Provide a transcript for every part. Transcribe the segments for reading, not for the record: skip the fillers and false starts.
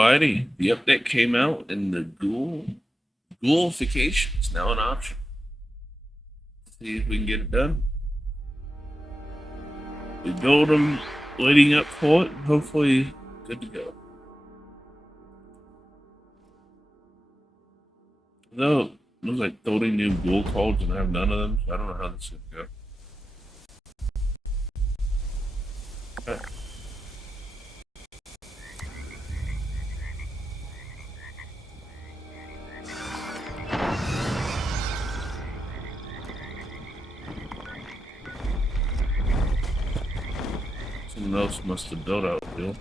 Alrighty, the update came out and the Ghoulification is now an option. See if we can get it done. We build them leading up for it, and hopefully good to go. Though it looks like 30 new Ghoul cards and I have none of them, so I don't know how this is gonna go. Okay. Someone else must have built out Bill.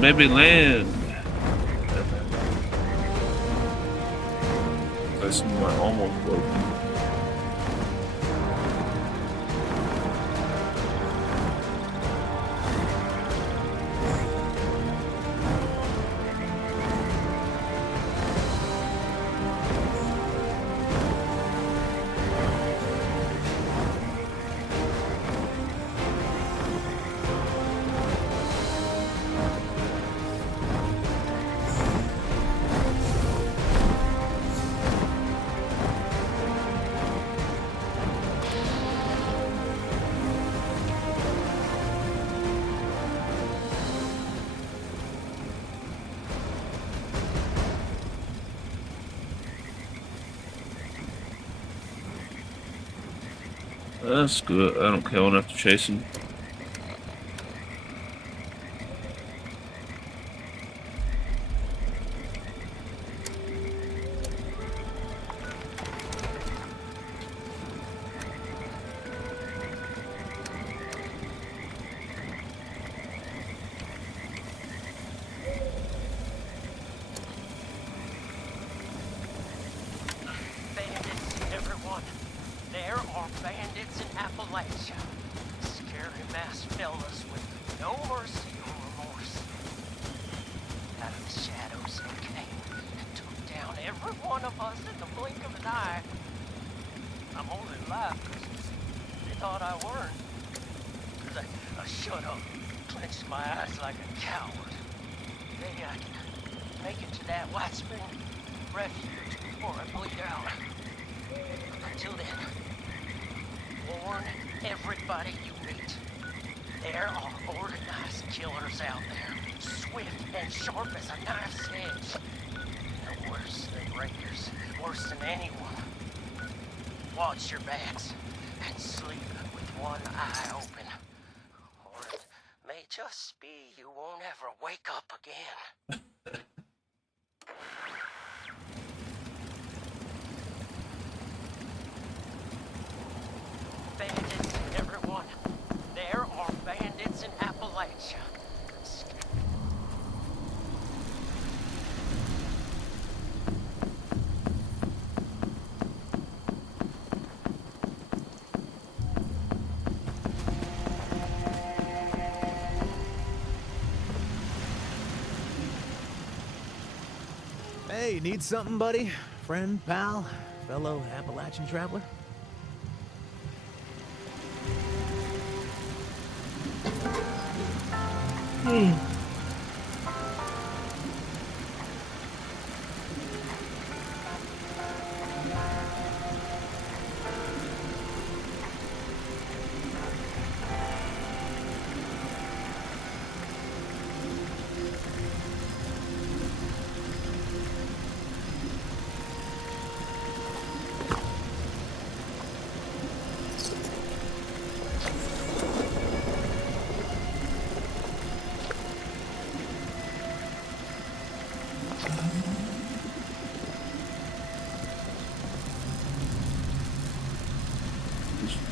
Baby land. That's my almost broken. That's good. I don't kill enough to chase him. Watch your backs and sleep with one eye open. Or it may just be you won't ever wake up again. Bandits, everyone. There are bandits in Appalachia. Hey, need something, buddy? Friend, pal, fellow Appalachian traveler?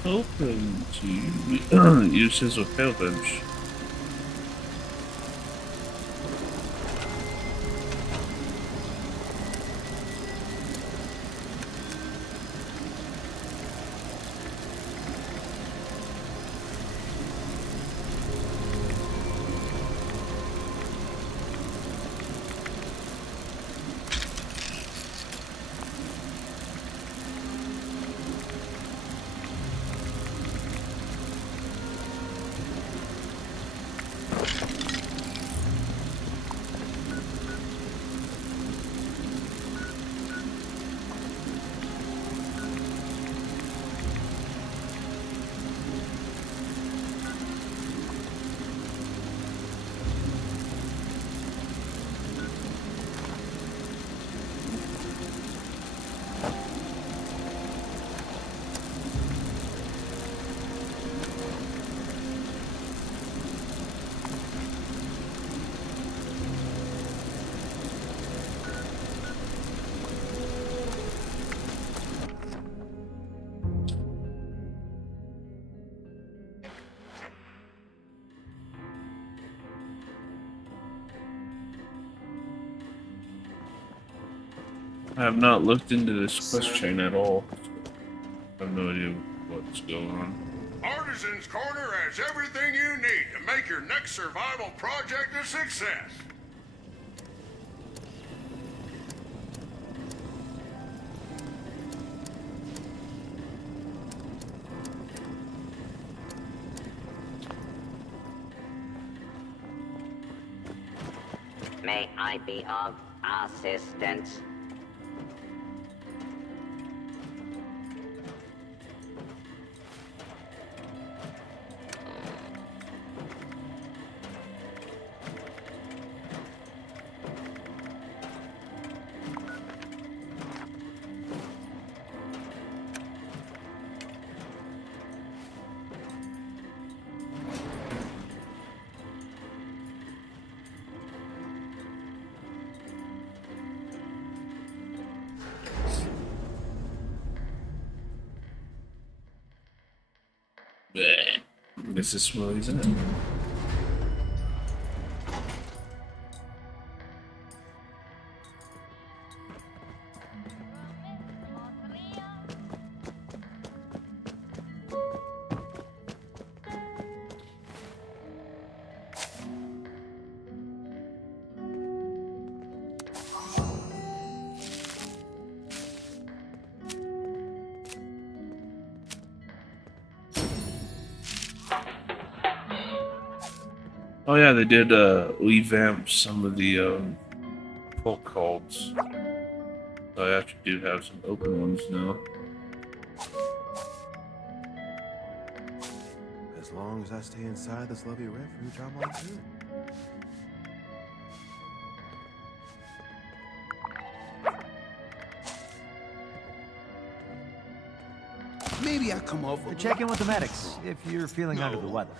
Open to uses of palebench. I have not looked into this quest chain at all. I have no idea what's going on. Artisan's Corner has everything you need to make your next survival project a success. May I be of assistance? Bleh. This is where he's in it. Oh yeah, they did revamp some of the folk cults. So I actually do have some open ones now. As long as I stay inside this lovely refuge, I'm all good. Maybe I come over. Check in with the medics if you're feeling under the No. weather.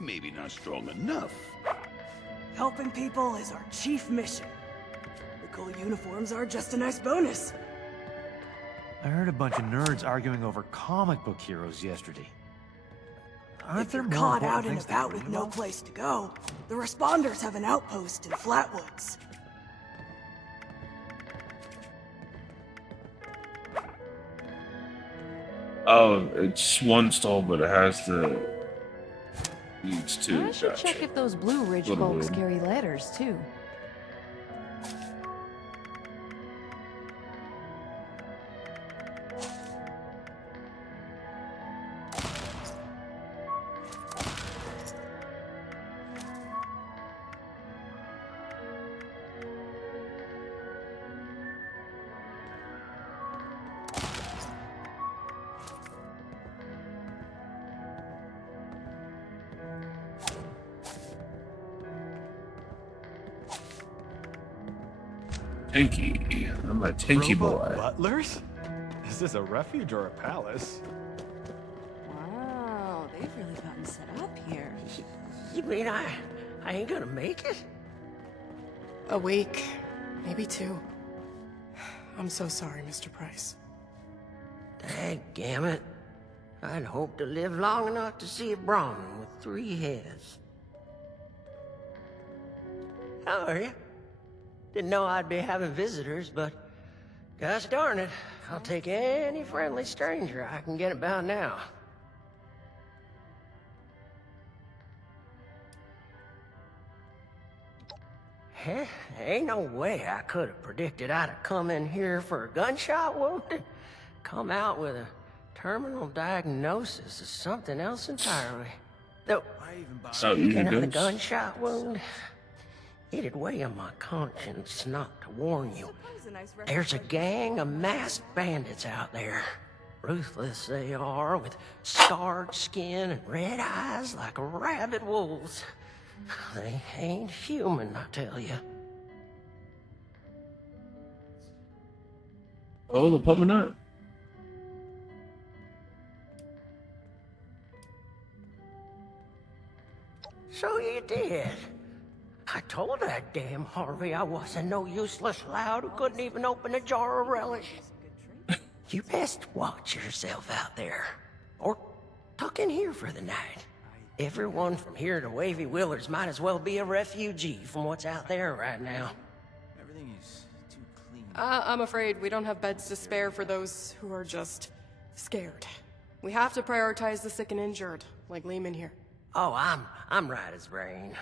Maybe not strong enough. Helping people is our chief mission. The cool uniforms are just a nice bonus. I heard a bunch of nerds arguing over comic book heroes yesterday. Aren't If there you're more caught important out and things to about worry with no about? place to go, the responders have an outpost in Flatwoods. Oh, it's one stall, but it has the leads to. I should check if those Blue Ridge Little folks weird. carry letters, too. Tanky. I'm a tanky Robot boy. butlers? Is this a refuge or a palace? Wow, they've really gotten set up here. You mean I ain't gonna make it? A week, maybe 2. I'm so sorry, Mr. Price. Dadgammit. I'd hoped to live long enough to see a Brahmin with 3 heads. How are you? Didn't know I'd be having visitors, but gosh darn it, I'll take any friendly stranger I can get about now. Heh, ain't no way I could have predicted I'd have come in here for a gunshot wound. Come out with a terminal diagnosis of something else entirely. Though, speaking of the gunshot wound, it'd weigh on my conscience not to warn you. There's a gang of masked bandits out there. Ruthless they are, with scarred skin and red eyes like rabid wolves. They ain't human, I tell you. Oh, the puppet nut. So you did. I told that damn Harvey I wasn't no useless lout who couldn't even open a jar of relish. You best watch yourself out there. Or tuck in here for the night. Everyone from here to Wavy Willards might as well be a refugee from what's out there right now. Everything is too clean. I'm afraid we don't have beds to spare for those who are just scared. We have to prioritize the sick and injured, like Lehman here. Oh, I'm right as rain.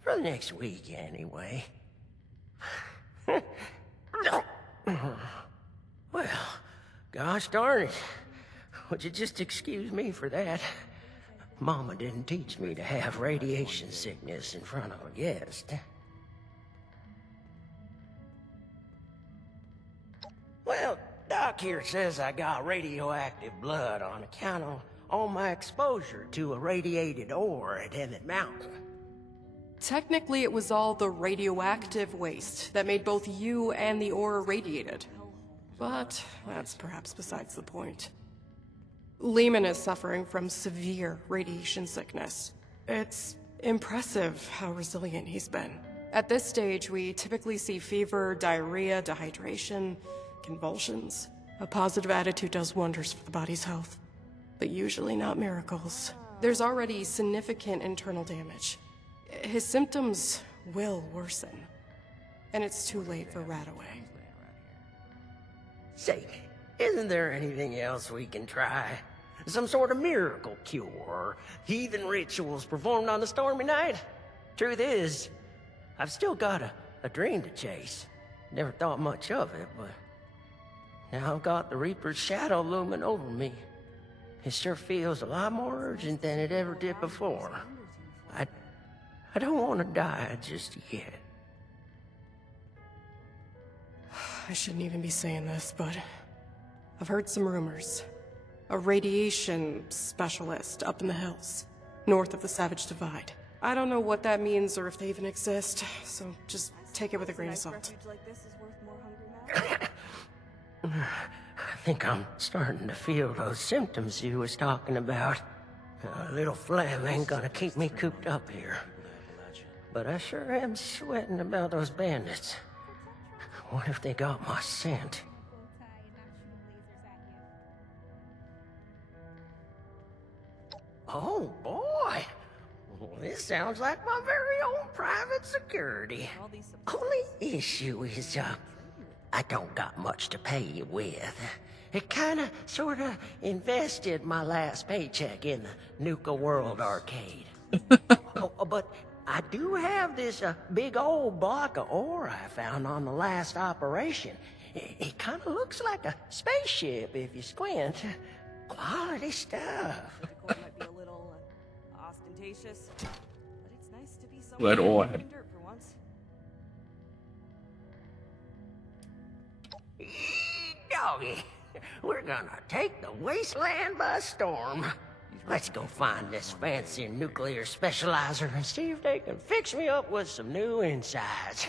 For the next week, anyway. Well, gosh darn it. Would you just excuse me for that? Mama didn't teach me to have radiation sickness in front of a guest. Well, Doc here says I got radioactive blood on account of all my exposure to a radiated ore at Emmett Mountain. Technically, it was all the radioactive waste that made both you and the ore irradiated. But that's perhaps besides the point. Lehman is suffering from severe radiation sickness. It's impressive how resilient he's been. At this stage, we typically see fever, diarrhea, dehydration, convulsions. A positive attitude does wonders for the body's health, but usually not miracles. There's already significant internal damage. His symptoms will worsen, and it's too late for Radaway. Say, isn't there anything else we can try? Some sort of miracle cure, or heathen rituals performed on a stormy night? Truth is, I've still got a dream to chase. Never thought much of it, but now I've got the Reaper's shadow looming over me. It sure feels a lot more urgent than it ever did before. I don't want to die just yet. I shouldn't even be saying this, but I've heard some rumors. A radiation specialist up in the hills, north of the Savage Divide. I don't know what that means or if they even exist, so just take it with a grain of salt. I think I'm starting to feel those symptoms you was talking about. A little phlegm ain't gonna keep me cooped up here. But I sure am sweating about those bandits. What if they got my scent? Oh, boy. Well, this sounds like my very own private security. Only issue is, I don't got much to pay you with. It kinda, sorta invested my last paycheck in the Nuka World arcade. But I do have this big old block of ore I found on the last operation. It kinda looks like a spaceship if you squint. Quality stuff. Might be a little ostentatious, but it's nice to be Glad all I in had. dirt for once. Doggy, we're gonna take the wasteland by storm. Let's go find this fancy nuclear specializer and see if they can fix me up with some new insides.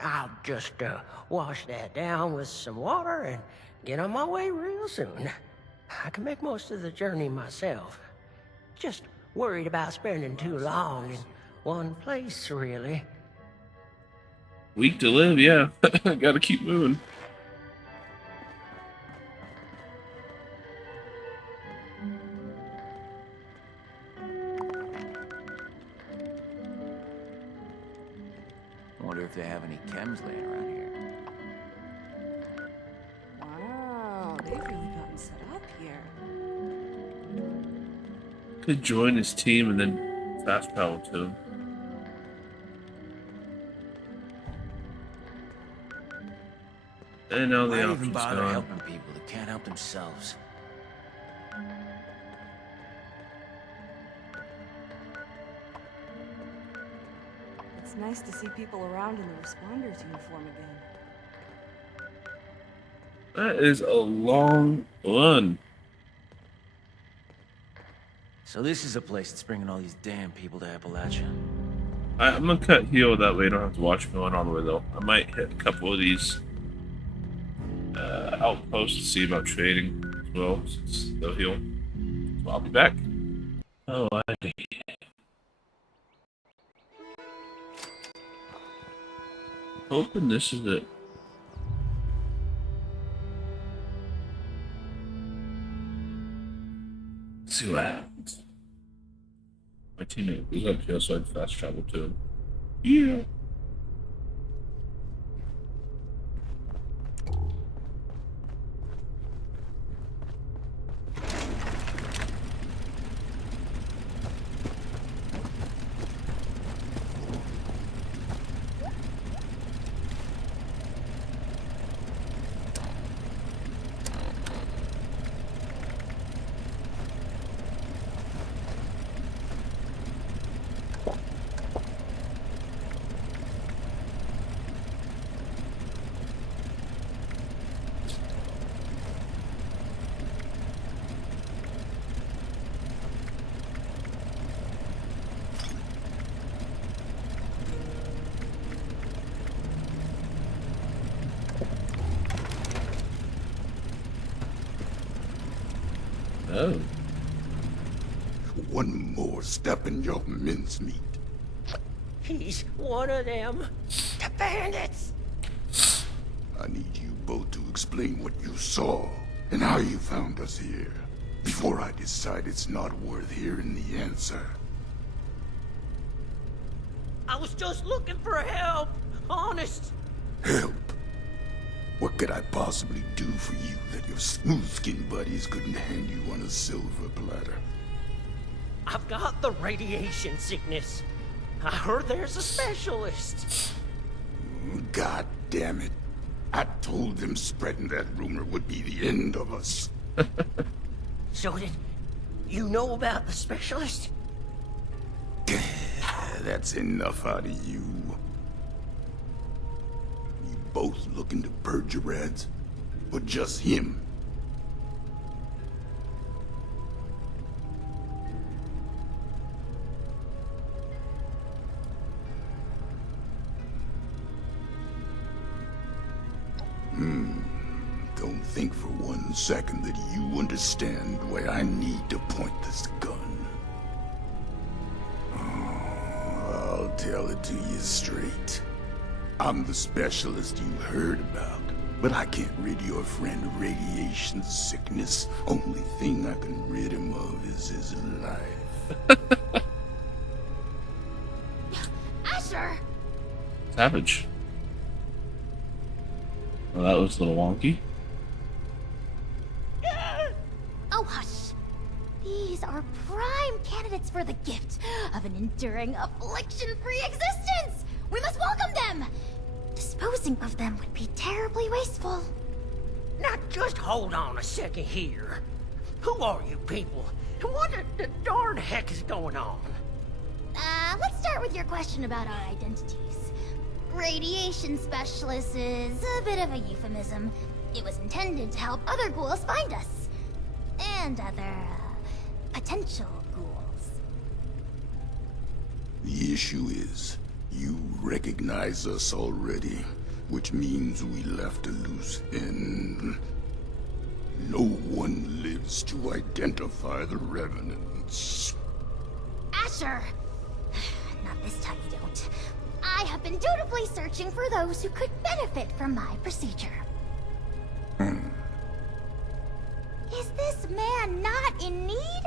I'll just wash that down with some water and get on my way real soon. I can make most of the journey myself. Just worried about spending too long in one place, really. Week to live, yeah. Gotta keep moving. Wonder if they have any chems laying around here. Wow, they've really gotten set up here. Could join his team and then fast travel to him. And now the Why even option's bother gone. helping people that can't help themselves? It's nice to see people around in the responders uniform again. That is a long run. So this is a place that's bringing all these damn people to Appalachia. I'm gonna cut heal that way I don't have to watch me going all the way though. I might hit a couple of these outposts to see about trading as well, since they'll heal. So I'll be back. Oh, hoping this is it. Let's see what happens. My teammate was up here, so I'd fast travel to him. Yeah. Oh. One more step in your mincemeat. He's one of them. The bandits! I need you both to explain what you saw and how you found us here, before I decide it's not worth hearing the answer. I was just looking for help. Honest. Help? What could I possibly do for you that your smooth-skinned buddies couldn't hand you on a silver platter? I've got the radiation sickness. I heard there's a specialist. God damn it. I told them spreading that rumor would be the end of us. So did you know about the specialist? That's enough out of you. You both looking to purge your reds? Or just him? Don't think for 1 second that you understand where I need to point this gun. I'll tell it to you straight. I'm the specialist you heard about, but I can't rid your friend of radiation sickness. Only thing I can rid him of is his life. Asher! Savage. Well, that was a little wonky. Oh, hush. These are prime candidates for the gift of an enduring affliction-free existence! We must welcome them! Disposing of them would be terribly wasteful. Now just hold on a second here. Who are you people? And what the darn heck is going on? Let's start with your question about our identities. Radiation specialist is a bit of a euphemism. It was intended to help other ghouls find us. And other, potential ghouls. The issue is, you recognize us already, which means we left a loose end. No one lives to identify the revenants. Asher! Not this time you don't. I have been dutifully searching for those who could benefit from my procedure. Is this man not in need?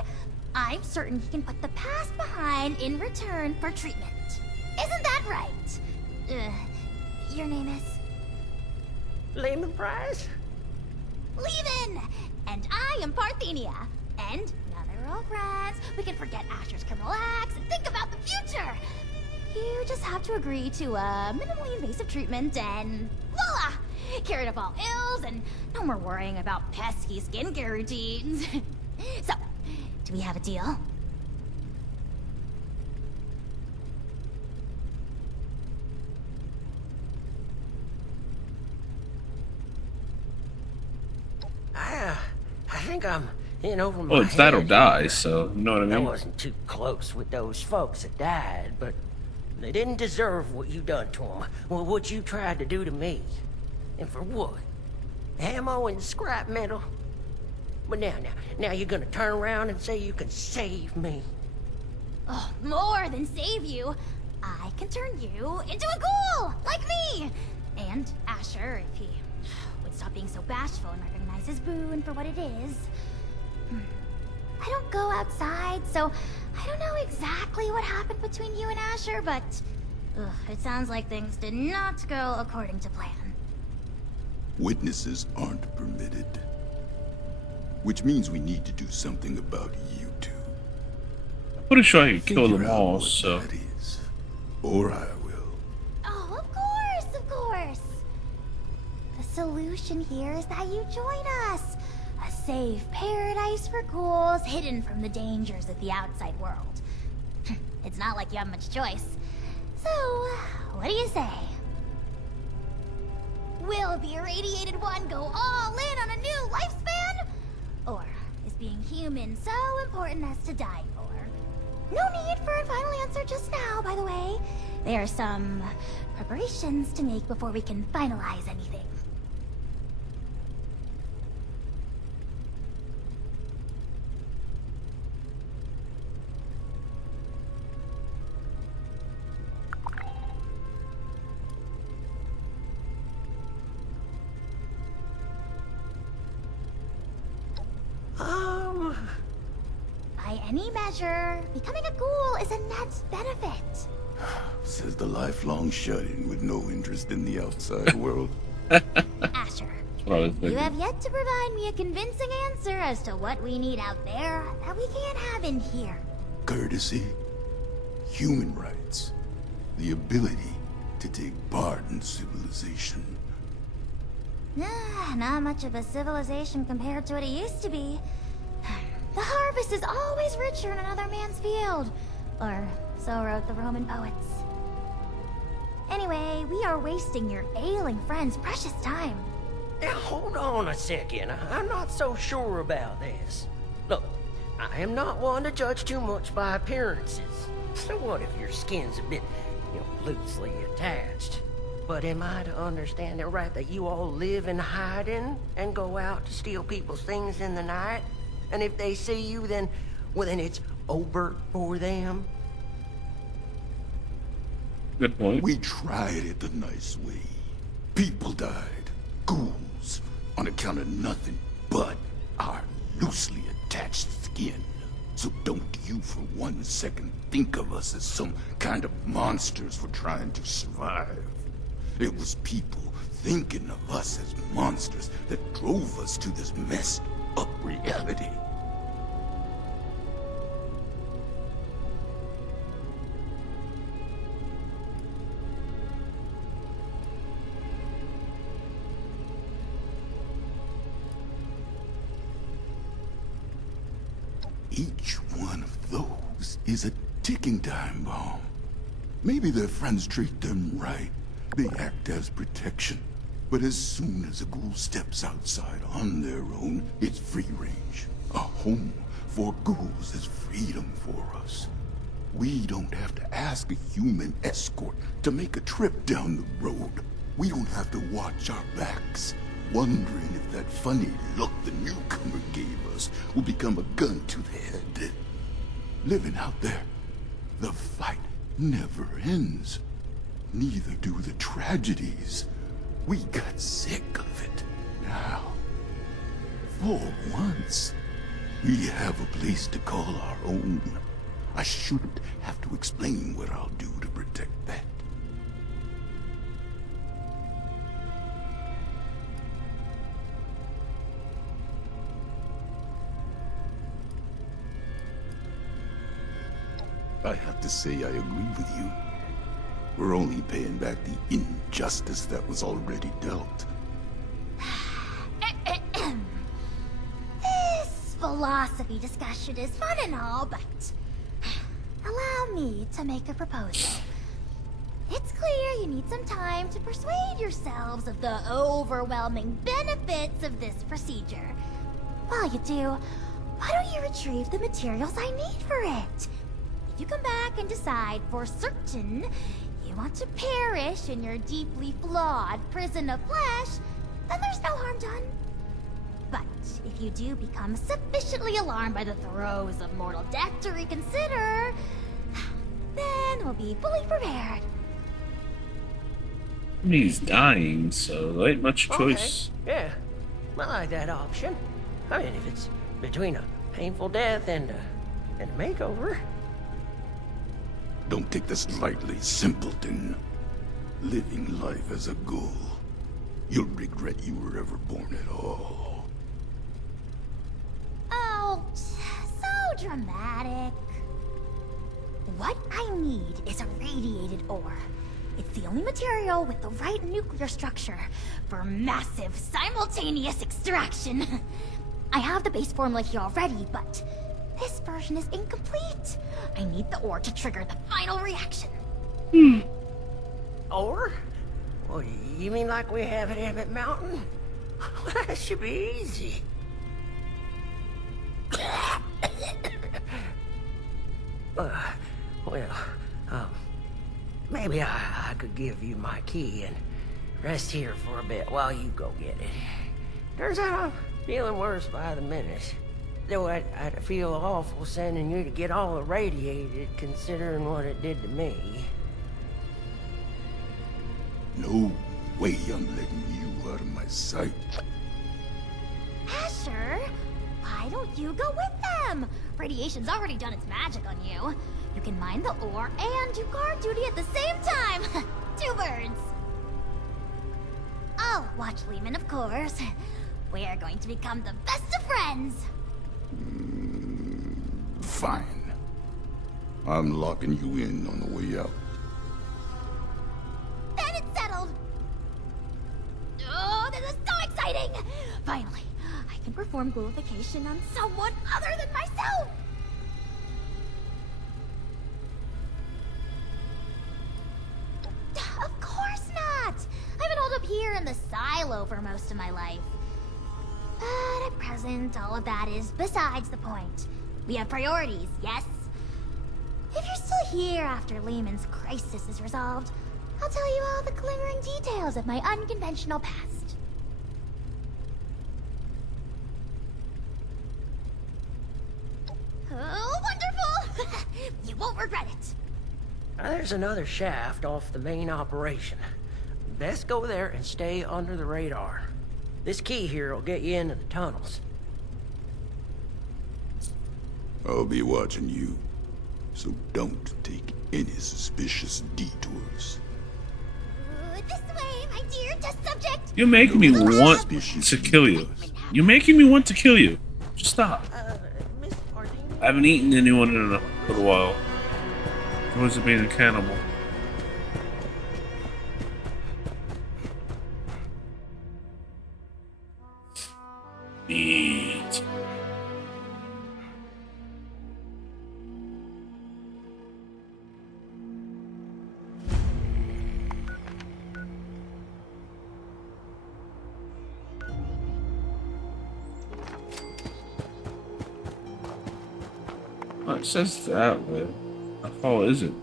I'm certain he can put the past behind in return for treatment. Isn't that right? Your name is? Lehman Price? Levin! And I am Parthenia. And now that we're all friends, we can forget Asher's criminal acts and think about the future. You just have to agree to minimally invasive treatment and voila! Cured of all ills and no more worrying about pesky skincare routines. So, do we have a deal? I think I'm in over my Well, it's that or head die, here. so you know what I I mean? wasn't too close with those folks that died, but they didn't deserve what you done to them. Well, what you tried to do to me. And for what? Ammo and scrap metal? But now you're gonna turn around and say you can save me. Oh, more than save you. I can turn you into a ghoul, like me. And Asher, if he would stop being so bashful and recognize his boon for what it is. I don't go outside, so I don't know exactly what happened between you and Asher, but it sounds like things did not go according to plan. Witnesses aren't permitted. Which means we need to do something about you two. I'm pretty sure I could kill Figure them out all, what so. that is. Or I will. Oh, of course, of course. The solution here is that you join us. A safe paradise for ghouls hidden from the dangers of the outside world. It's not like you have much choice. So, what do you say? Will the irradiated one go all in on a new lifespan? Or is being human so important as to die for? No need for a final answer just now, by the way. There are some preparations to make before we can finalize anything. By any measure, becoming a ghoul is a net benefit. Says the lifelong shut-in with no interest in the outside world. Asher, What I was you thinking. have yet to provide me a convincing answer as to what we need out there that we can't have in here. Courtesy, human rights, the ability to take part in civilization. Not much of a civilization compared to what it used to be. The harvest is always richer in another man's field. Or so wrote the Roman poets. Anyway, we are wasting your ailing friend's precious time. Now, hold on a second. I'm not so sure about this. Look, I am not one to judge too much by appearances. So what if your skin's a bit, loosely attached? But am I to understand it right that you all live in hiding and go out to steal people's things in the night? And if they see you, then it's over for them? Good point. We tried it the nice way. People died. Ghouls. On account of nothing but our loosely attached skin. So don't you for 1 second think of us as some kind of monsters for trying to survive. It was people thinking of us as monsters that drove us to this messed up reality. Each one of those is a ticking time bomb. Maybe their friends treat them right. They act as protection. But as soon as a ghoul steps outside on their own, it's free range. A home for ghouls is freedom for us. We don't have to ask a human escort to make a trip down the road. We don't have to watch our backs, wondering if that funny look the newcomer gave us will become a gun to the head. Living out there, the fight never ends. Neither do the tragedies. We got sick of it. Now, for once, we have a place to call our own. I shouldn't have to explain what I'll do to protect that. I have to say I agree with you. We're only paying back the injustice that was already dealt. This philosophy discussion is fun and all, but allow me to make a proposal. It's clear you need some time to persuade yourselves of the overwhelming benefits of this procedure. While you do, why don't you retrieve the materials I need for it? If you come back and decide for certain you want to perish in your deeply flawed prison of flesh, then there's no harm done. But if you do become sufficiently alarmed by the throes of mortal death to reconsider, then we'll be fully prepared. He's dying, so there ain't much choice. Okay. Yeah, I like that option. I mean, if it's between a painful death and a makeover. Don't take this lightly, simpleton. Living life as a ghoul. You'll regret you were ever born at all. Oh, so dramatic. What I need is a radiated ore. It's the only material with the right nuclear structure for massive simultaneous extraction. I have the base formula here already, but this version is incomplete. I need the ore to trigger the final reaction. Ore? What, you mean like we have at Emmett Mountain? That should be easy. Maybe I could give you my key and rest here for a bit while you go get it. Turns out I'm feeling worse by the minute. Though I'd feel awful sending you to get all irradiated, considering what it did to me. No way I'm letting you out of my sight. Asher, why don't you go with them? Radiation's already done its magic on you. You can mine the ore and do guard duty at the same time. 2 birds. Oh, watch Lehman, of course. We are going to become the best of friends. Fine. I'm locking you in on the way out. Then it's settled. Oh, this is so exciting! Finally, I can perform glorification on someone other than myself. Of course not! I've been holed up here in the silo for most of my life. But at present, all of that is besides the point. We have priorities, yes? If you're still here after Lehman's crisis is resolved, I'll tell you all the glimmering details of my unconventional past. Oh, wonderful! You won't regret it. There's another shaft off the main operation. Best go there and stay under the radar. This key here will get you into the tunnels. I'll be watching you, so don't take any suspicious detours. This way, my dear test subject. You're making me want to kill you. You're making me want to kill you. Just stop. I haven't eaten anyone in a little while. Joys of being a cannibal. Eat. Oh, it says that way. How far is it?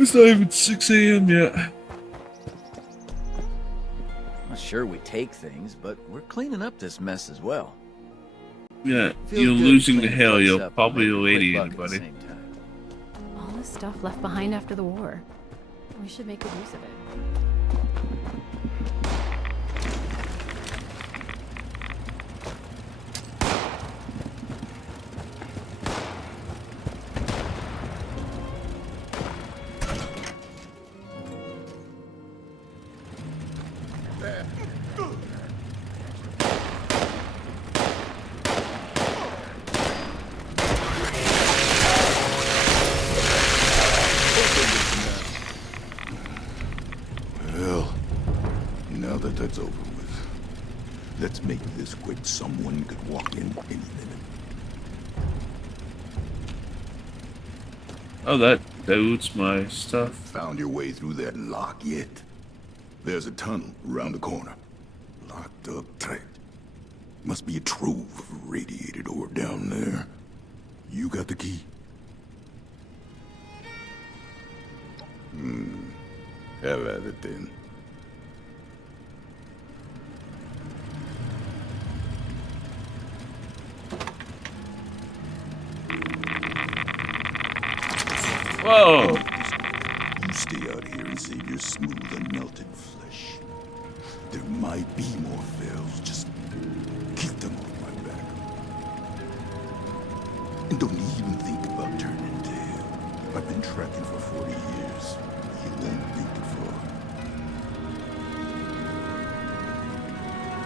It's not even 6 a.m. yet. Sure, we take things, but we're cleaning up this mess as well. Yeah, Feels you're good losing the cleaning hell. place You'll up probably and making a irradiate quick buck at the buddy. same time. All this stuff left behind after the war. We should make good use of it. Well, now that that's over with, let's make this quick. Someone could walk in any minute. Oh, that dude's my stuff. Found your way through that lock yet? There's a tunnel around the corner. Locked up tight. Must be a trove of radiated ore down there. You got the key? Have at it then. Whoa! You stay out here and save your smooth unmelted flesh. There might be more fails, just keep them off my back. And don't even think about turning tail. I've been tracking for 40 years. You won't make it far.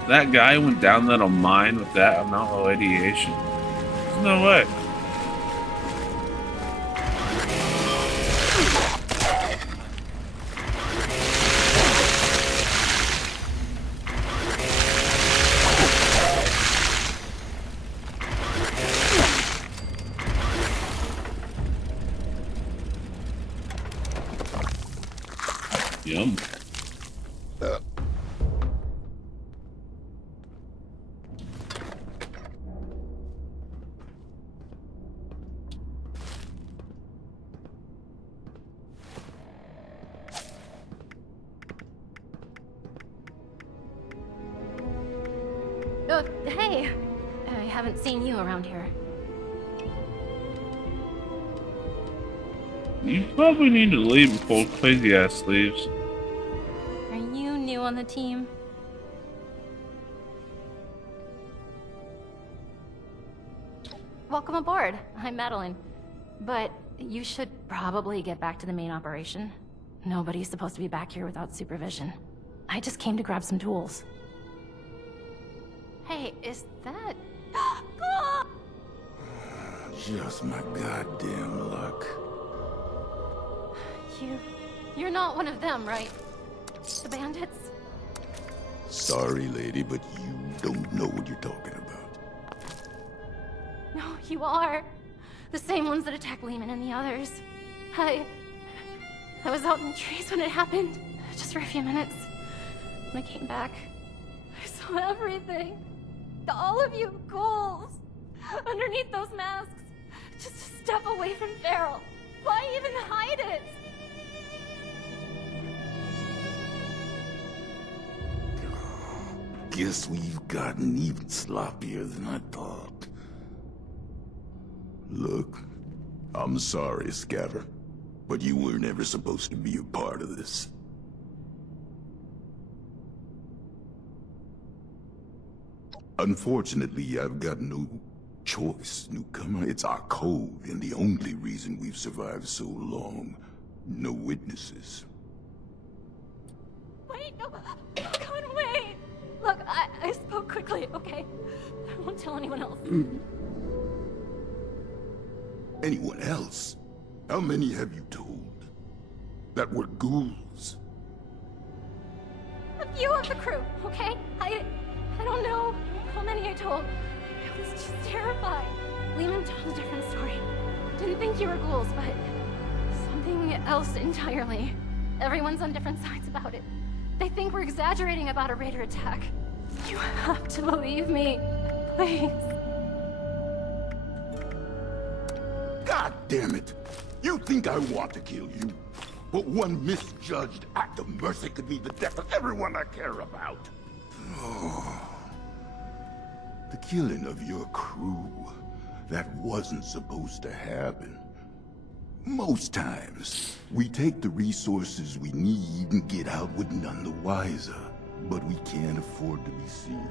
That guy went down that mine with that amount of radiation. There's no way. Yum. Hey! I haven't seen you around here. You probably need to leave before crazy ass leaves. Are you new on the team? Welcome aboard. I'm Madeline. But you should probably get back to the main operation. Nobody's supposed to be back here without supervision. I just came to grab some tools. Hey, is that... Just my goddamn luck. You're not one of them, right? The bandits? Sorry, lady, but you don't know what you're talking about. No, you are. The same ones that attacked Lehman and the others. I was out in the trees when it happened. Just for a few minutes. When I came back, I saw everything. All of you ghouls. Underneath those masks. Just a step away from Feral. Why even hide it? Guess we've gotten even sloppier than I thought. Look, I'm sorry, Scatter, but you were never supposed to be a part of this. Unfortunately, I've got no choice, newcomer. It's our code, and the only reason we've survived so long. No witnesses. Wait, no. God, wait. Look, I spoke quickly, okay? I won't tell anyone else. Anyone else? How many have you told? That were ghouls? A few of the crew, okay? I don't know how many I told. I was just terrified. Lehman told a different story. Didn't think you were ghouls, but something else entirely. Everyone's on different sides about it. They think we're exaggerating about a raider attack. You have to believe me. Please. God damn it! You think I want to kill you? But one misjudged act of mercy could be the death of everyone I care about. The killing of your crew, that wasn't supposed to happen. Most times, we take the resources we need and get out with none the wiser. But we can't afford to be seen.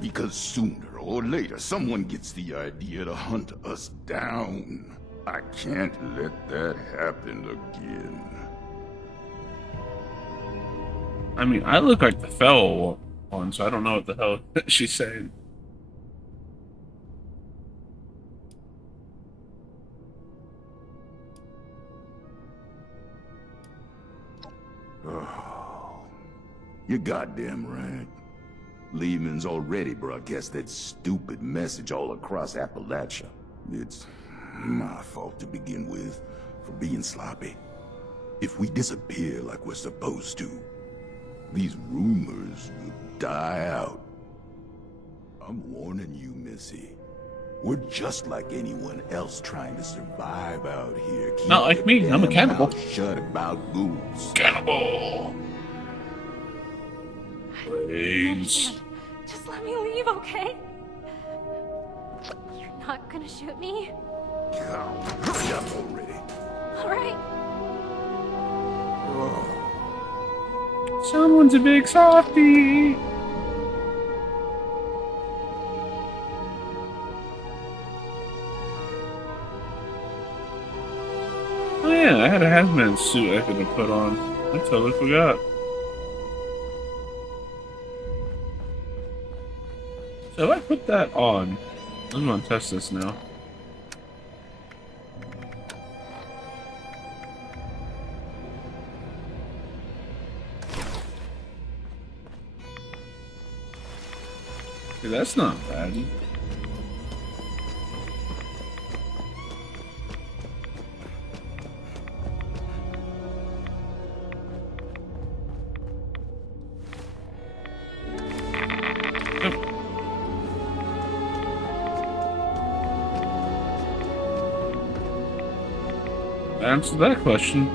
Because sooner or later, someone gets the idea to hunt us down. I can't let that happen again. I mean, I look like the fellow one, so I don't know what the hell she's saying. Oh, you're goddamn right. Lehman's already broadcast that stupid message all across Appalachia. It's my fault to begin with, for being sloppy. If we disappear like we're supposed to, these rumors will die out. I'm warning you, Missy. We're just like anyone else trying to survive out here. Keep Not like me, I'm a damn cannibal. mouth shut about ghouls. Cannibal! Please. Just let me leave, okay? You're not gonna shoot me? God, hurry up already. Alright. Someone's a big softie! Oh yeah, I had a hazmat suit I could have put on. I totally forgot. So if I put that on, I'm gonna test this now. Okay, that's not bad. Answer that question.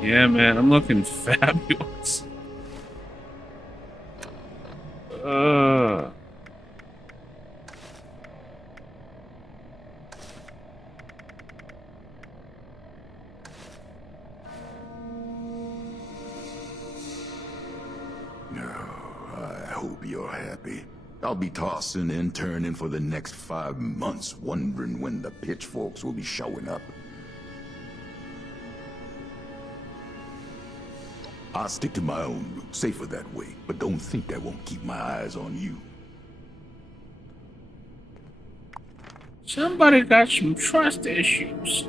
Yeah, man, I'm looking fabulous. I hope you're happy. I'll be tossing and turning for the next 5 months, wondering when the pitchforks will be showing up. I'll stick to my own route, safer that way, but don't think I won't keep my eyes on you. Somebody got some trust issues.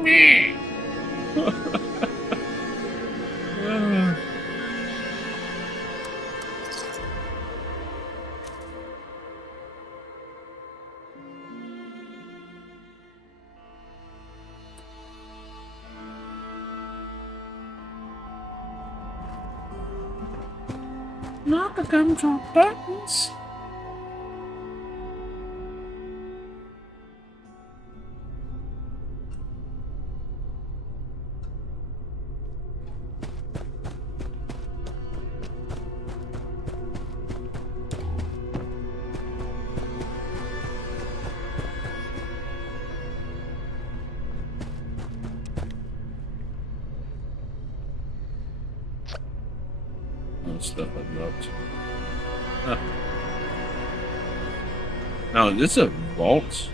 Me. Not the gumdrop buttons. Stuff I dropped. Huh. No, this is a vault.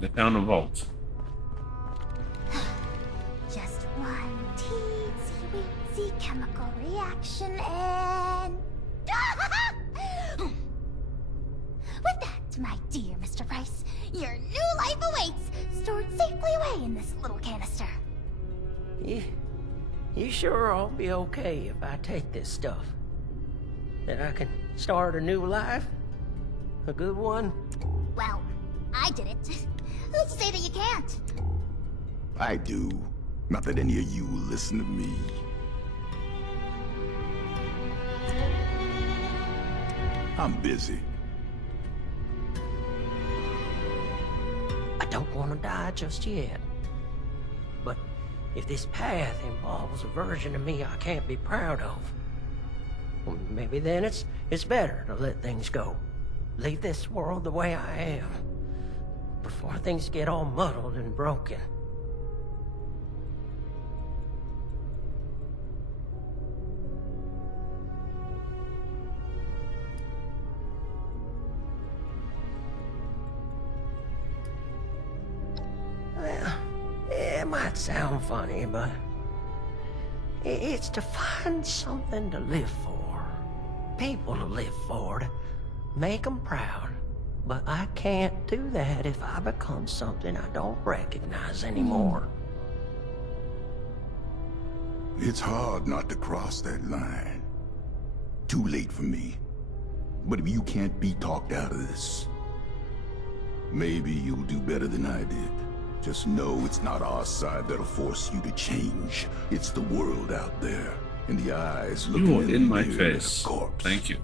They found a vault. Just one teensy-weensy chemical reaction and... With that, my dear Mr. Price, your new life awaits, stored safely away in this little canister. You sure I'll be okay if I take this stuff? That I can start a new life? A good one? Well, I did it. Who's to say that you can't? I do. Not that any of you will listen to me. I'm busy. I don't want to die just yet. But if this path involves a version of me I can't be proud of, well, maybe then it's better to let things go. Leave this world the way I am, before things get all muddled and broken. Well, it might sound funny, but it's to find something to live for. People to live for, to make them proud. But I can't do that if I become something I don't recognize anymore. It's hard not to cross that line. Too late for me. But if you can't be talked out of this, maybe you'll do better than I did. Just know it's not our side that'll force you to change. It's the world out there, and the eyes looking You are in my the mirror at a face. corpse. Thank you.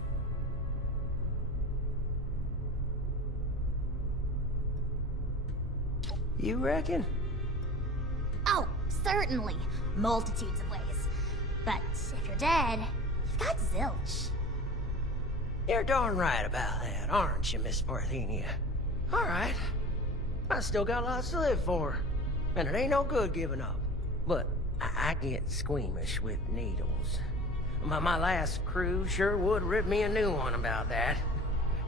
You reckon? Oh, certainly. Multitudes of ways. But if you're dead, you've got zilch. You're darn right about that, aren't you, Miss Parthenia? All right. I still got lots to live for, and it ain't no good giving up. But I get squeamish with needles. My last crew sure would rip me a new one about that.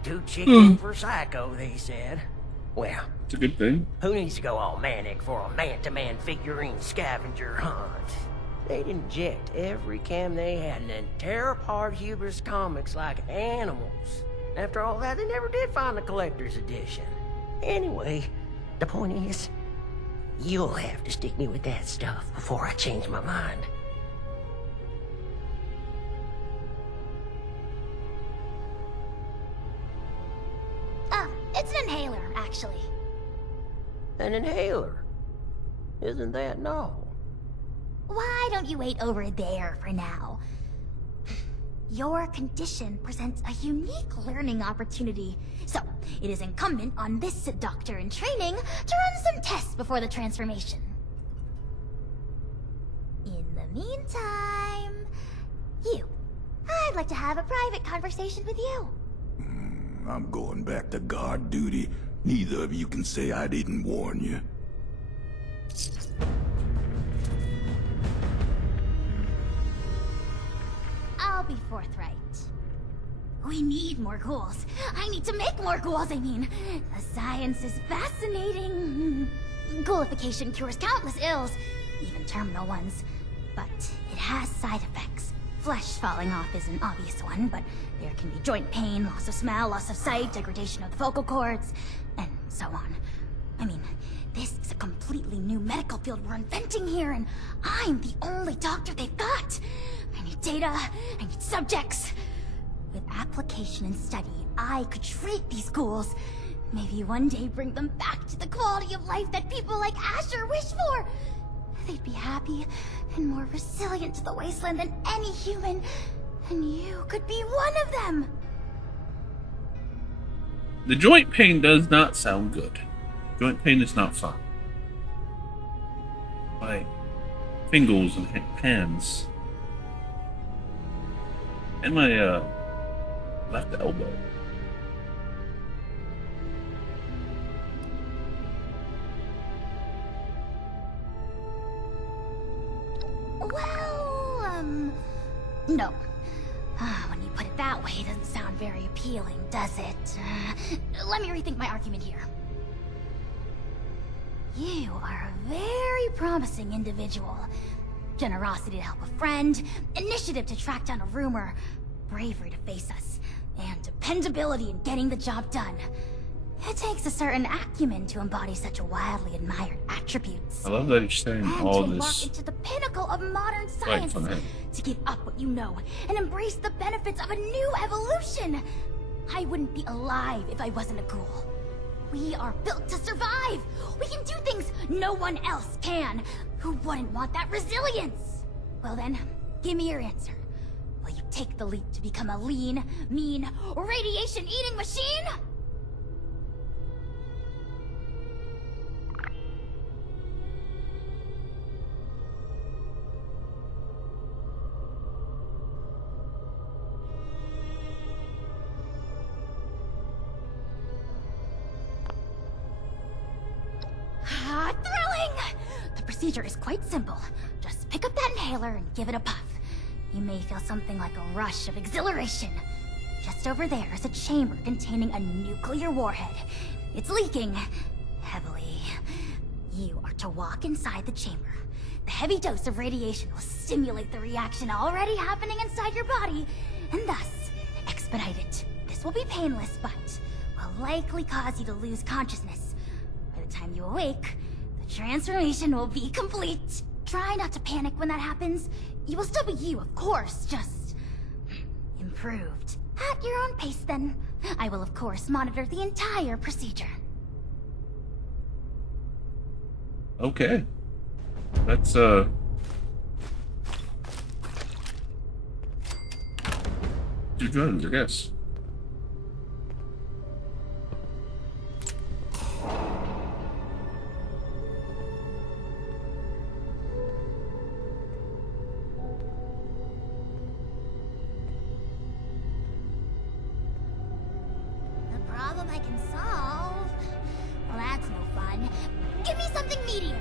Too chicken for psycho, they said. Well, it's a good thing. Who needs to go all manic for a man-to-man figurine scavenger hunt? They'd inject every chem they had and then tear apart Huber's comics like animals. After all that, they never did find the collector's edition. Anyway, the point is, you'll have to stick me with that stuff before I change my mind. It's an inhaler, actually. An inhaler? Isn't that novel? Why don't you wait over there for now? Your condition presents a unique learning opportunity, so it is incumbent on this doctor in training to run some tests before the transformation. In the meantime, I'd like to have a private conversation with you. I'm going back to guard duty. Neither of you can say I didn't warn you. I'll be forthright. We need more ghouls. I need to make more ghouls, I mean. The science is fascinating. Ghoulification cures countless ills, even terminal ones. But it has side effects. Flesh falling off is an obvious one, but there can be joint pain, loss of smell, loss of sight, degradation of the vocal cords, and so on. I mean, this is a completely new medical field we're inventing here, and I'm the only doctor they've got. I need data, I need subjects. With application and study, I could treat these ghouls. Maybe one day bring them back to the quality of life that people like Asher wish for. They'd be happy and more resilient to the wasteland than any human. And you could be one of them. The joint pain does not sound good. Joint pain is not fun. My fingers and hands. And my left elbow. Well, no. When you put it that way, it doesn't sound very appealing, does it? Let me rethink my argument here. You are a very promising individual. Generosity to help a friend, initiative to track down a rumor, bravery to face us, and dependability in getting the job done. It takes a certain acumen to embody such wildly admired attributes. I love that you're saying And all to this walk into the pinnacle of modern right science, from him. to give up what you know and embrace the benefits of a new evolution. I wouldn't be alive if I wasn't a ghoul. We are built to survive. We can do things no one else can. Who wouldn't want that resilience? Well then, give me your answer. Will you take the leap to become a lean, mean, radiation-eating machine? procedure is quite simple. Just pick up that inhaler and give it a puff. You may feel something like a rush of exhilaration. Just over there is a chamber containing a nuclear warhead. It's leaking heavily. You are to walk inside the chamber. The heavy dose of radiation will stimulate the reaction already happening inside your body, and thus expedite it. This will be painless, but will likely cause you to lose consciousness. By the time you awake, the transformation will be complete. Try not to panic when that happens. You will still be you, of course, just improved. At your own pace, then. I will, of course, monitor the entire procedure. Okay. Let's, do drugs, I guess. The problem I can solve? Well, that's no fun. Give me something meatier.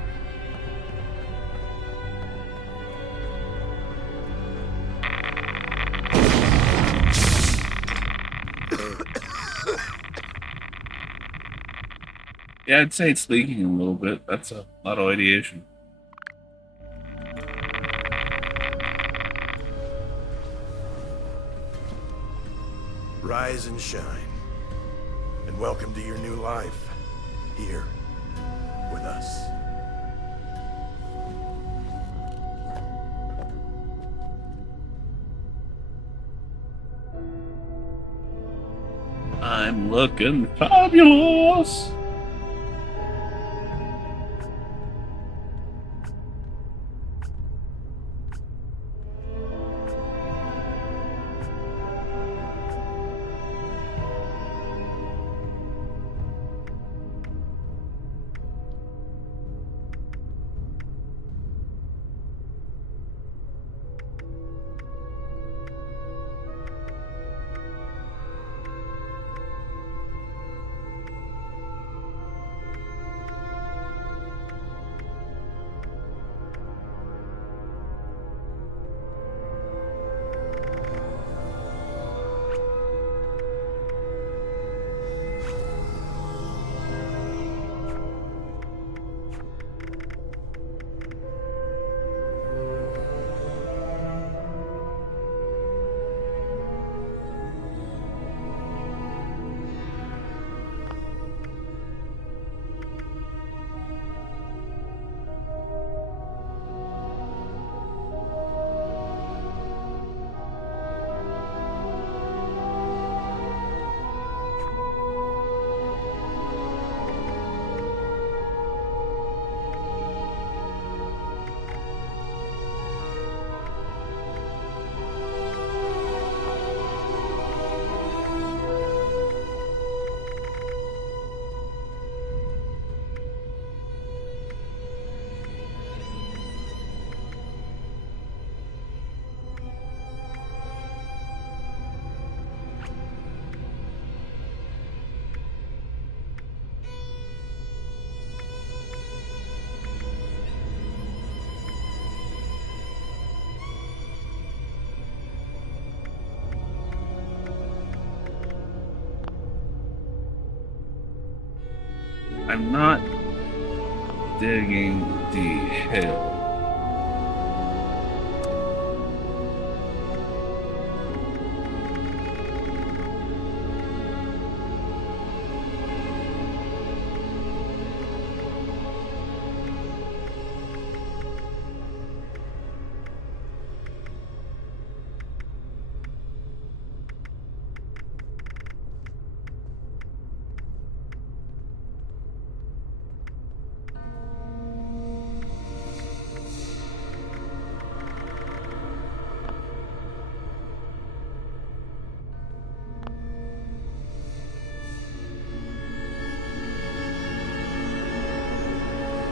Yeah, I'd say it's leaking a little bit. That's a lot of radiation. Rise and shine. And welcome to your new life. Here. With us. I'm looking fabulous. I'm not digging the hill.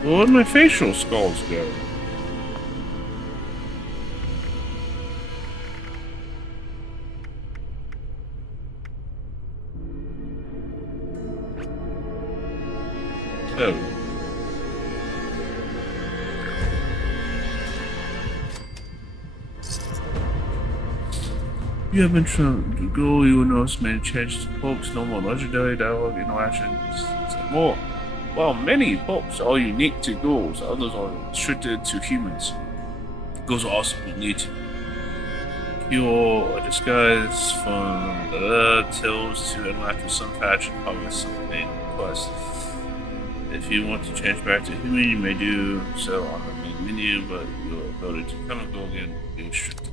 Well, where'd my facial skulls go? Oh. You have been shown to go, you will notice many changes to popes, no more legendary dialogue interactions, and more. While many popes are unique to ghouls, others are restricted to humans. Ghouls also need to cure or disguise from the tales to interact with some faction of some main quest. If you want to change back to human, you may do so on the main menu, but your ability to become a ghoul again will be restricted.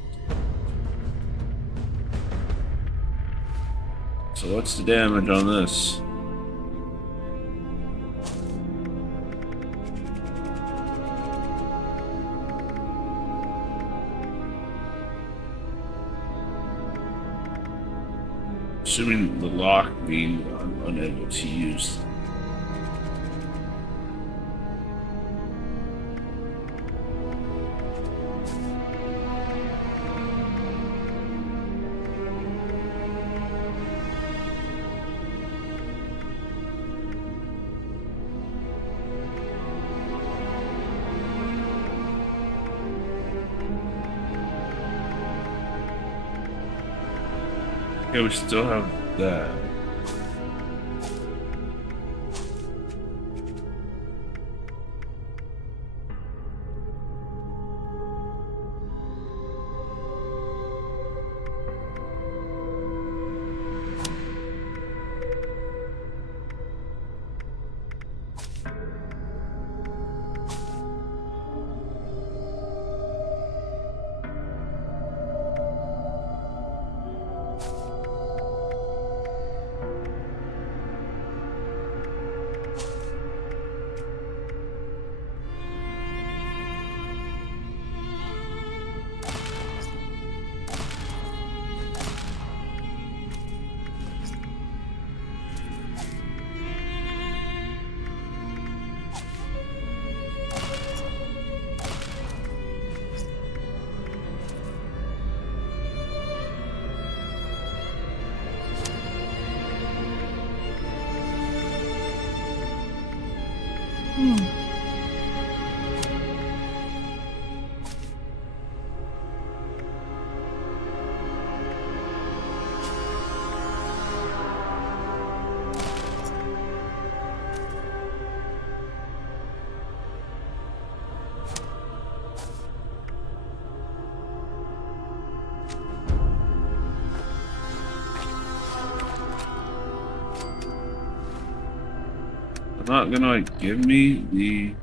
So what's the damage on this? Assuming the lock being unable to use. Okay, we still have that. Not gonna like give me the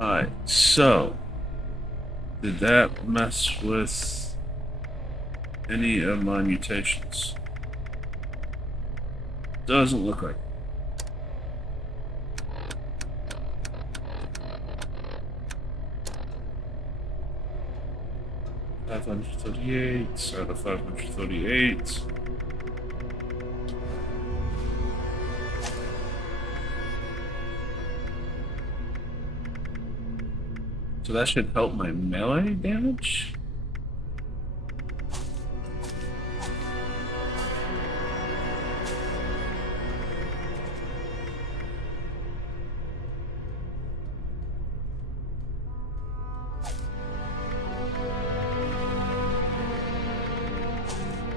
Alright, so did that mess with any of my mutations? Doesn't look like it. $538 out of 538. So that should help my melee damage?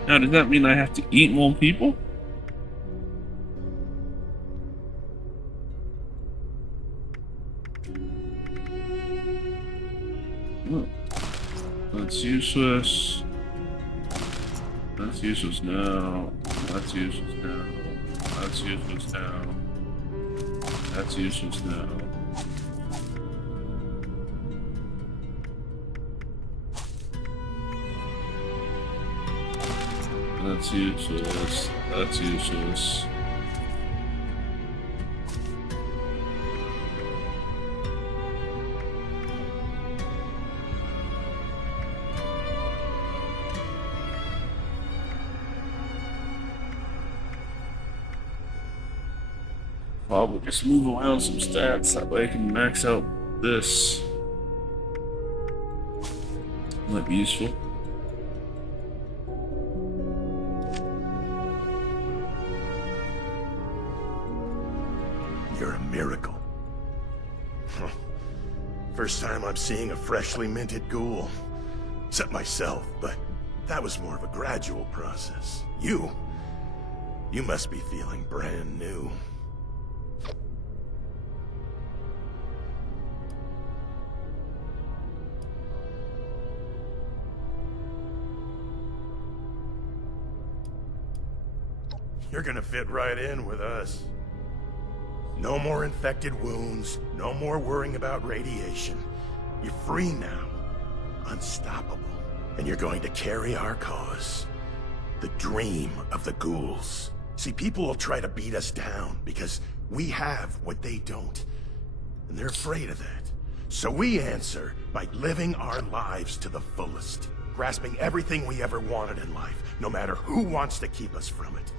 Now, does that mean I have to eat more people? That's useless. That's useless now. That's useless now. That's useless now. That's useless now. That's useless. That's useless. Probably just move around some stats, that way I can max out this. Might be useful. You're a miracle. First time I'm seeing a freshly minted ghoul. Except myself, but that was more of a gradual process. You must be feeling brand new. You're gonna fit right in with us. No more infected wounds, no more worrying about radiation. You're free now, unstoppable. And you're going to carry our cause. The dream of the ghouls. See, people will try to beat us down because we have what they don't. And they're afraid of that. So we answer by living our lives to the fullest. Grasping everything we ever wanted in life, no matter who wants to keep us from it.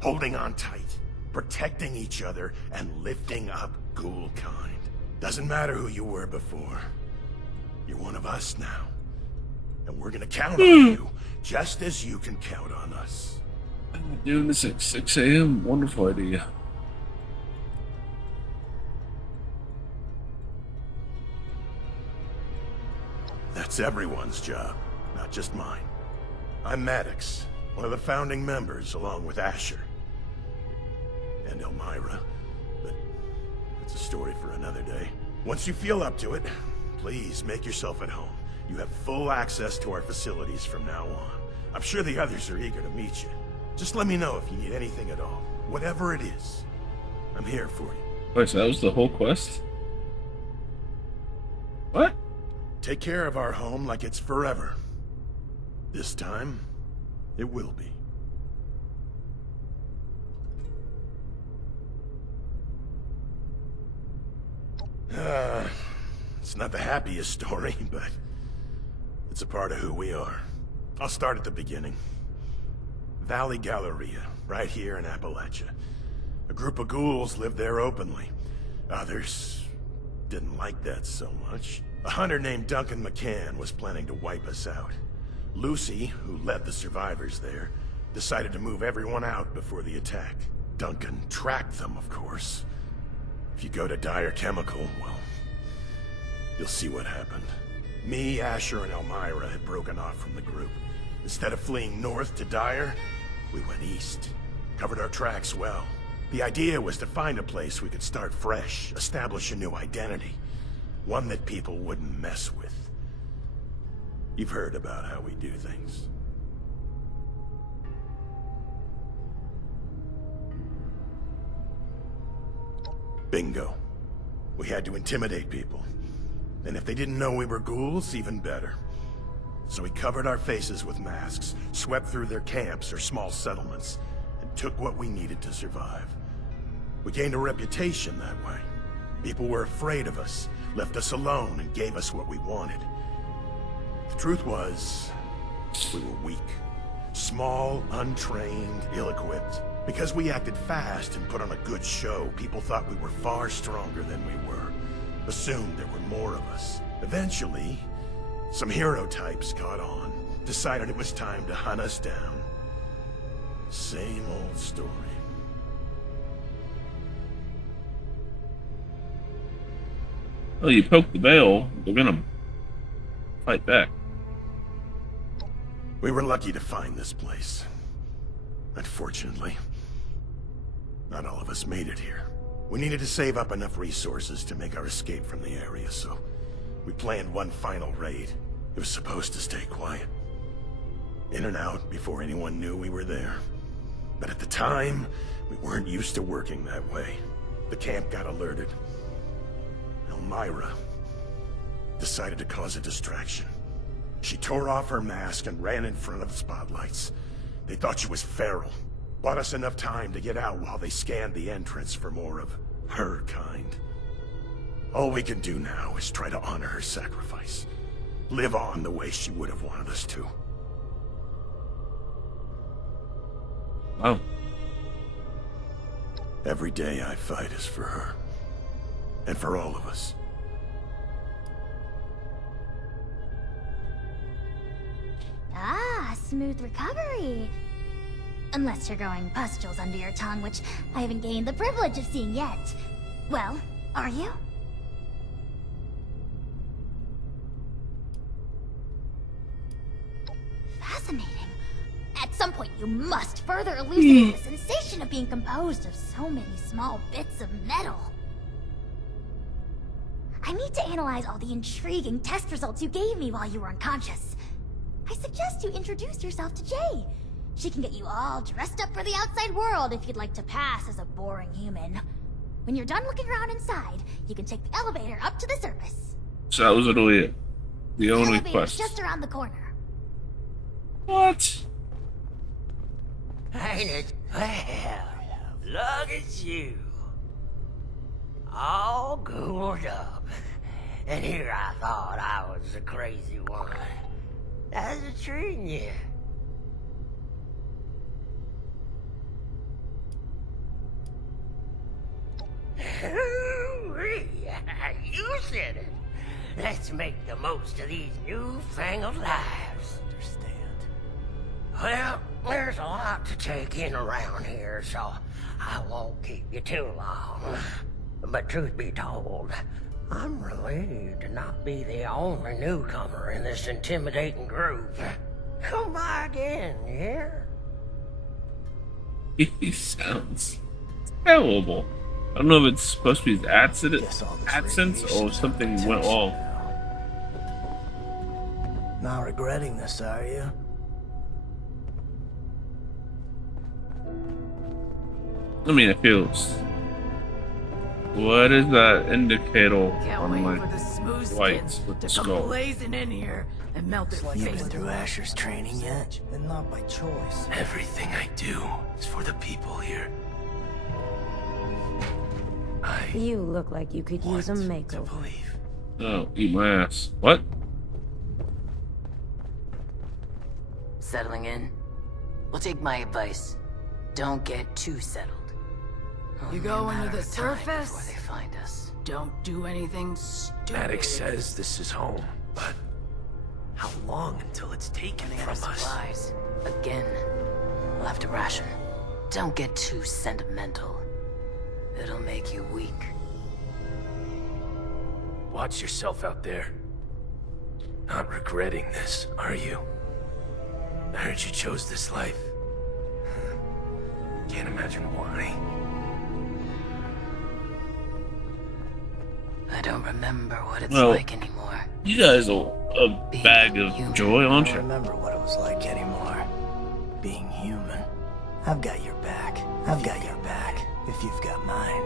Holding on tight. Protecting each other and lifting up ghoul kind. Doesn't matter who you were before. You're one of us now. And we're gonna count on you, just as you can count on us. Doing this at 6 a.m. Wonderful idea. That's everyone's job, not just mine. I'm Maddox, one of the founding members, along with Asher. And Elmira, but that's a story for another day. Once you feel up to it, please make yourself at home. You have full access to our facilities from now on. I'm sure the others are eager to meet you. Just let me know if you need anything at all. Whatever it is, I'm here for you. Wait, so that was the whole quest? What? Take care of our home like it's forever. This time, it will be. It's not the happiest story, but it's a part of who we are. I'll start at the beginning. Valley Galleria, right here in Appalachia. A group of ghouls lived there openly. Others didn't like that so much. A hunter named Duncan McCann was planning to wipe us out. Lucy, who led the survivors there, decided to move everyone out before the attack. Duncan tracked them, of course. If you go to Dire Chemical, well, you'll see what happened. Me, Asher, and Elmira had broken off from the group. Instead of fleeing north to Dire, we went east. Covered our tracks well. The idea was to find a place we could start fresh, establish a new identity. One that people wouldn't mess with. You've heard about how we do things. Bingo. We had to intimidate people. And if they didn't know we were ghouls, even better. So we covered our faces with masks, swept through their camps or small settlements, and took what we needed to survive. We gained a reputation that way. People were afraid of us, left us alone, and gave us what we wanted. The truth was, we were weak. Small, untrained, ill-equipped. Because we acted fast and put on a good show, people thought we were far stronger than we were. Assumed there were more of us. Eventually, some hero types caught on, decided it was time to hunt us down. Same old story. Well, you poke the bear, they're gonna fight back. We were lucky to find this place. Unfortunately, not all of us made it here. We needed to save up enough resources to make our escape from the area, so we planned one final raid. It was supposed to stay quiet. In and out before anyone knew we were there. But at the time, we weren't used to working that way. The camp got alerted. Elmira decided to cause a distraction. She tore off her mask and ran in front of the spotlights. They thought she was feral. Bought us enough time to get out while they scanned the entrance for more of her kind. All we can do now is try to honor her sacrifice. Live on the way she would have wanted us to. Wow. Every day I fight is for her. And for all of us. Ah, smooth recovery. Unless you're growing pustules under your tongue, which I haven't gained the privilege of seeing yet. Well, are you? Fascinating. At some point, you must further elucidate the sensation of being composed of so many small bits of metal. I need to analyze all the intriguing test results you gave me while you were unconscious. I suggest you introduce yourself to Jay. She can get you all dressed up for the outside world if you'd like to pass as a boring human. When you're done looking around inside, you can take the elevator up to the surface. So that was literally it. The only Elevator's quest. just around the corner. What? Ain't it? Well, look at you. All ghouled up. And here I thought I was the crazy one. How's it treating you? You said it. Let's make the most of these newfangled lives. Understand. Well, there's a lot to take in around here, so I won't keep you too long. But truth be told, I'm relieved to not be the only newcomer in this intimidating group. Come by again, yeah? He sounds terrible. I don't know if it's supposed to be his accent or something went off. Not regretting this, are you? I mean, it feels. What is that indicator Can't on wait my for the smooth lights skins with the to come skull? blazing in here and melt their You faces. been through Asher's training yet? And not by choice. Everything I do is for the people here. You look like you could use a makeover. Oh, eat my ass. What? Settling in? Well, take my advice. Don't get too settled. You Only go a into matter the of time before surface. they find us. Don't do anything stupid. Maddox says this is home, but how long until it's taken Running from out of us? supplies. Again. We'll have to ration. Don't get too sentimental. It'll make you weak. Watch yourself out there. Not regretting this, are you? I heard you chose this life. Can't imagine why. I don't remember what it's Well, like anymore. You guys are a bag of joy, aren't I you? don't remember what it was like anymore. Being human. I've got your back. I've got your back. If you've got mine.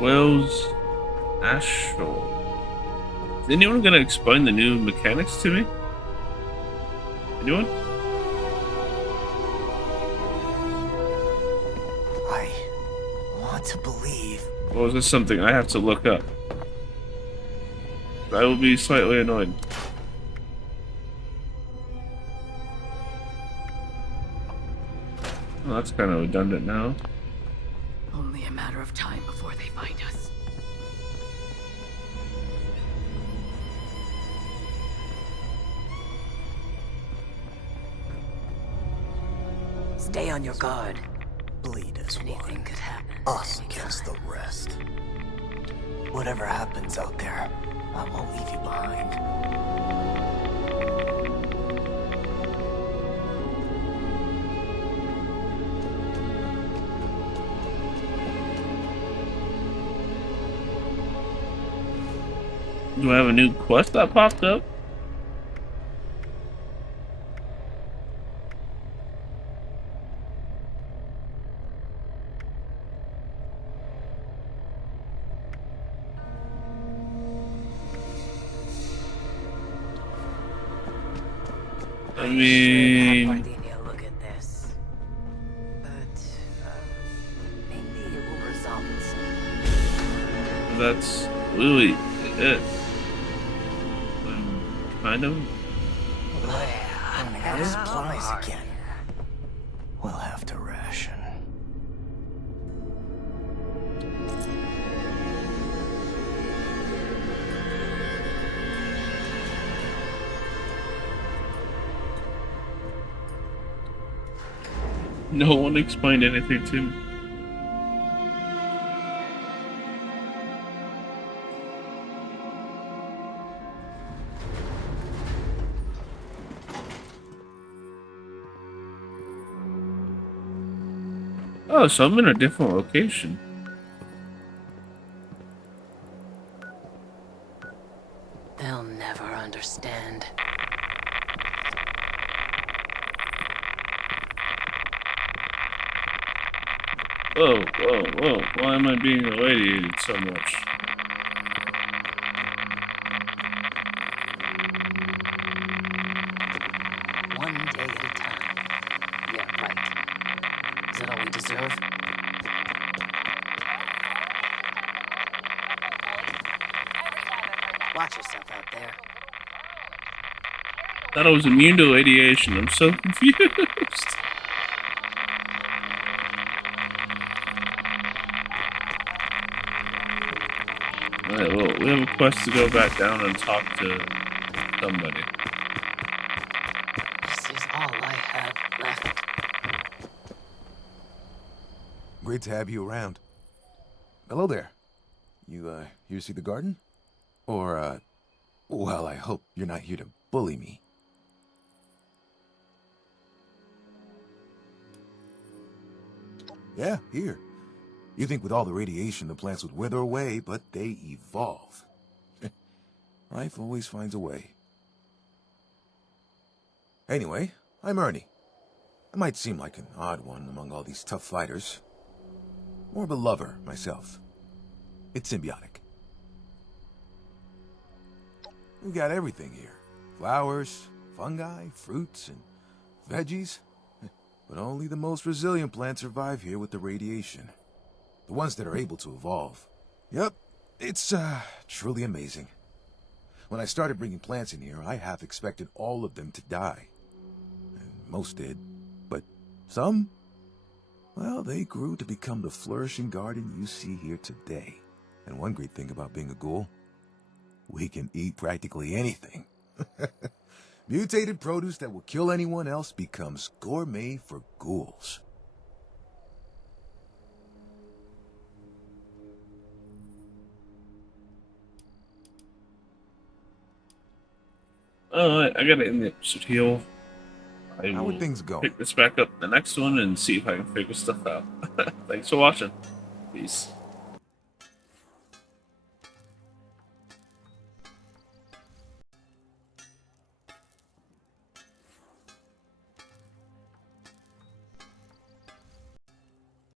Wells, Ashore. Is anyone gonna explain the new mechanics to me? Anyone? I want to believe. Or is this something I have to look up? I will be slightly annoyed. Well, that's kind of redundant now. Only a matter of time before they find us. Stay on your guard. Bleed as Anything one. could happen. Us against the rest. Whatever happens out there, I won't leave you behind. Do I have a new quest that popped up? I mean, Look at this. But maybe it will resolve itself. that's really it. Kind of. Running out of supplies again. We'll have to ration. No one explained anything to me. Oh, so I'm in a different location. They'll never understand. Whoa, whoa, whoa. Why am I being irradiated so much? One day at a time. Yeah, right. Is that all we deserve? Watch yourself out there. Thought I was immune to radiation. I'm so confused. Alright, well, we have a quest to go back down and talk to somebody. This is all I have left. Great to have you around. Hello there. You, here to see the garden? Or, well, I hope you're not here to bully me. Yeah, here. You think with all the radiation the plants would wither away, but they evolve. Life always finds a way. Anyway, I'm Ernie. I might seem like an odd one among all these tough fighters. More of a lover, myself. It's symbiotic. We've got everything here. Flowers, fungi, fruits, and veggies. But only the most resilient plants survive here with the radiation. The ones that are able to evolve. Yep, it's, truly amazing. When I started bringing plants in here, I half expected all of them to die. And most did. But some, well, they grew to become the flourishing garden you see here today. And one great thing about being a ghoul, we can eat practically anything. Mutated produce that will kill anyone else becomes gourmet for ghouls. Alright, I gotta end the episode here. How would things go? Pick this back up the next one and see if I can figure stuff out. Thanks for watching. Peace.